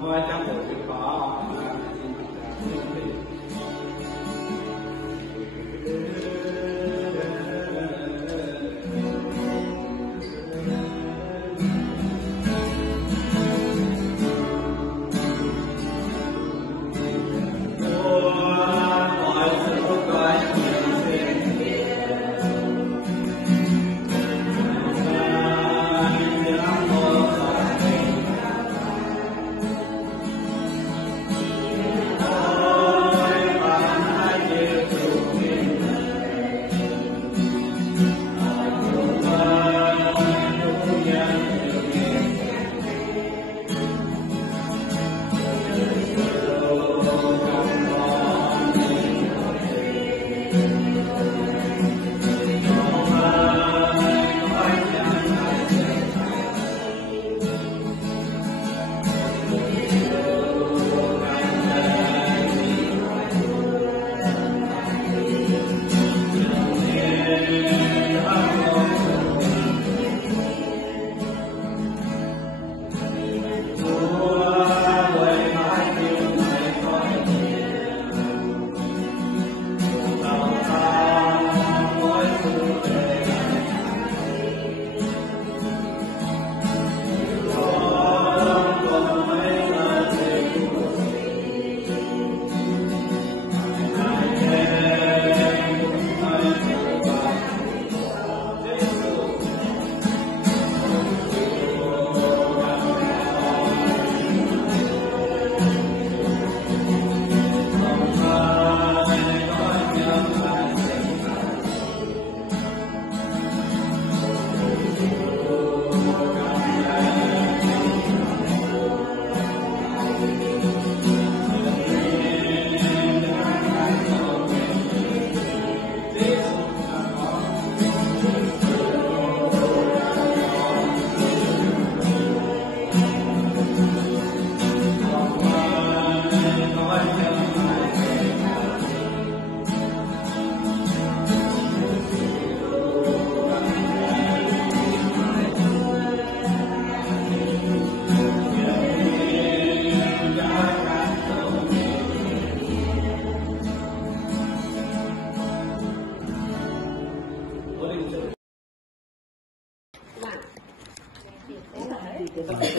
ngoài trang bộ thì có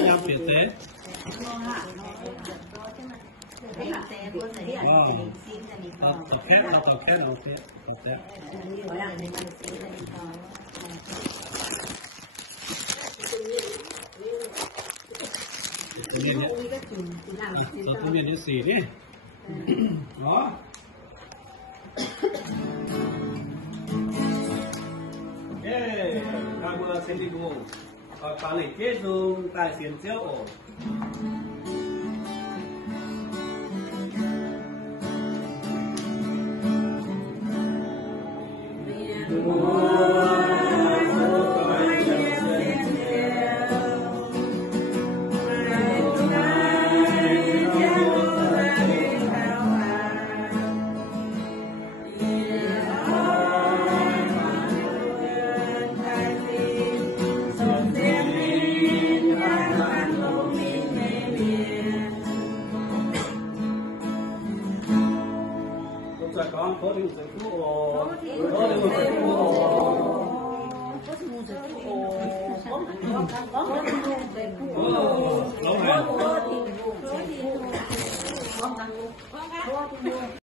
nhau phía tế tập khép đầu phía tập khép tự nhiên nhé tự nhiên như xì đi đó các mưa sẽ đi cùng và lấy kết dùng tại xiên chiếu ổ con có đi một cái ổ có đi một cái ổ